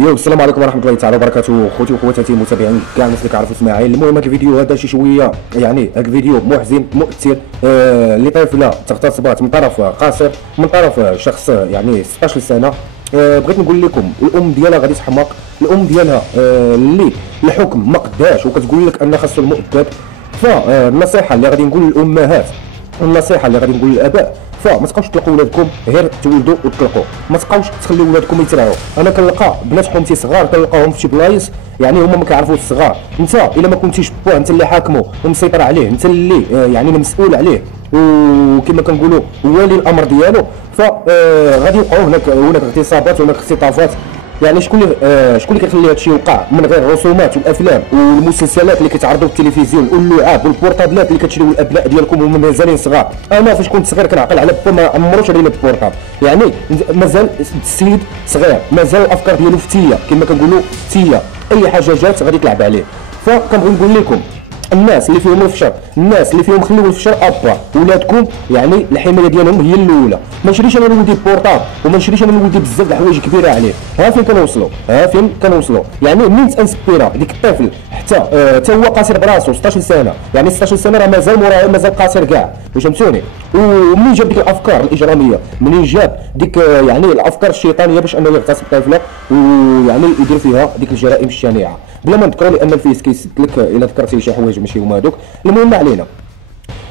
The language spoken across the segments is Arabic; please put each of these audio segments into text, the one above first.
السلام عليكم ورحمه الله تعالى وبركاته. خوتي وخواتاتي المتابعين كاع الناس اللي كيعرفوا اسماعيل. المهم هذا الفيديو هذا شي شويه يعني هذا الفيديو محزن مؤثر. لطفله اغتصبت من طرف قاصر، من طرف شخص يعني 16 سنه. بغيت نقول لكم الام ديالها غادي تحماق، الام ديالها اللي الحكم ما قداش وكتقول لك ان خاصو المؤدب. فالنصيحه اللي غادي نقول للامهات، النصيحه اللي غادي نقول للاباء، فما تبقاوش تطلقوا ولادكم غير تولدوا وتطلقوا، ما تبقاوش تخليو ولادكم يترعوا. انا كنلقى بنات حومتي صغار كنلقاهم في شي بلايص يعني هما ما كيعرفوش الصغار. انت الا ما كنتيش بوه انت اللي حاكمه ومسيطر عليه، انت اللي يعني المسؤول عليه وكما كنقولوا والي الامر ديالو، فغادي يوقعوا هناك اغتصابات وهناك اختطافات. يعني شكون اللي كيخلي هذا الشيء يوقع من غير الرسومات والافلام والمسلسلات اللي كيتعرضوا في التلفزيون واللعاب والبورطابلات اللي كتشريو الابناء ديالكم وهما مازالين صغار. انا فاش كنت صغير كنعقل على با ما عمرو شري لي بورطاب، يعني مازال السيد صغير، مازال الافكار ديالو فتيه كما كنقولوا فتيه، اي حاجه جات غادي تلعب عليه. فكنبغي نقول لكم الناس اللي فيهم الفشر، الناس اللي فيهم خليو الفشر ابا ولادكم، يعني الحمايه ديالهم هي الاولى. ما نشريش انا لولدي بورطاب وما نشريش انا لولدي بزاف د الحوايج كبيره عليه. ها فين كنوصلوا يعني منين تانسبيرا ديك الطفل حتى هو قاصر براسو 16 سنه، يعني 16 سنه راه مازال مراهق مازال قاصر كاع، واش فهمتوني؟ ومنين جاب ديك الافكار الاجراميه، منين جاب ديك يعني الافكار الشيطانيه باش انه يغتصب طفله ويعني يدير فيها ديك الجرائم الشنيعه بلا ما نذكروا، لان الفيس كيسد لك الا ذكرتي شي حوايج ماشي هما هذوك. المهم ما علينا،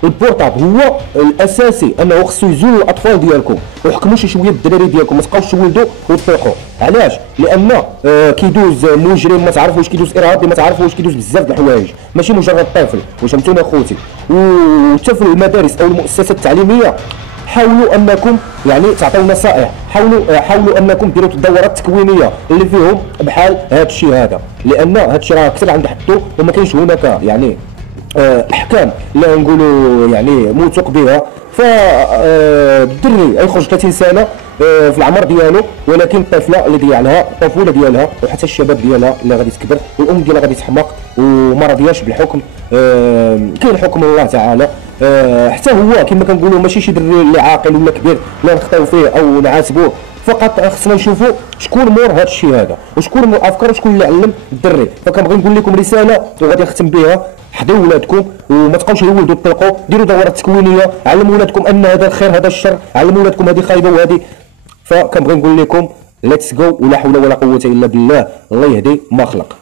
البورطاب هو الاساسي انه خصو يزول الاطفال ديالكم وحكموا شي شويه الدراري ديالكم، ما تبقاوش تولدوا وتطلقوا. علاش؟ لان كيدوز مجرم ما تعرفوا واش كيدوز ارهابي ما تعرفوا واش كيدوز بزاف د الحوايج، ماشي مجرد طفل. واش فهمتوني اخوتي؟ وحتى في المدارس او المؤسسات التعليميه حاولوا انكم يعني تعطيو نصائح، حاولوا انكم ديروا الدورات التكوينيه اللي فيهم بحال هذا الشيء هذا، لان هذا الشيء راه كثر عند حدو وما كاينش هناك يعني احكام لا نقولوا يعني موثوق بها. فالدري يخرج 30 سنه في العمر ديالو، ولكن الطفله اللي ديالها الطفوله ديالها وحتى الشباب ديالها اللي غادي تكبر والام ديالها غادي تحماق وما راضياش بالحكم. كاين حكم الله تعالى. حتى هو كما كنقولوا ماشي شي دري اللي عاقل ولا كبير لا نخطاو فيه او نعاتبوه، فقط خصنا نشوفوا شكون مور هذا الشيء هذا وشكون مور الافكار وشكون اللي علم الدري. فكنبغي نقول لكم رساله وغادي نختم بها، حضروا ولادكم وما تبقاوش يولدوا تطلقوا، ديروا دورات تكوينيه، علموا ولادكم ان هذا الخير هذا الشر، علموا ولادكم هذه خايبه وهذه. فكنبغي نقول لكم ليتس جو ولا حول ولا قوه الا بالله، الله يهدي ما خلق.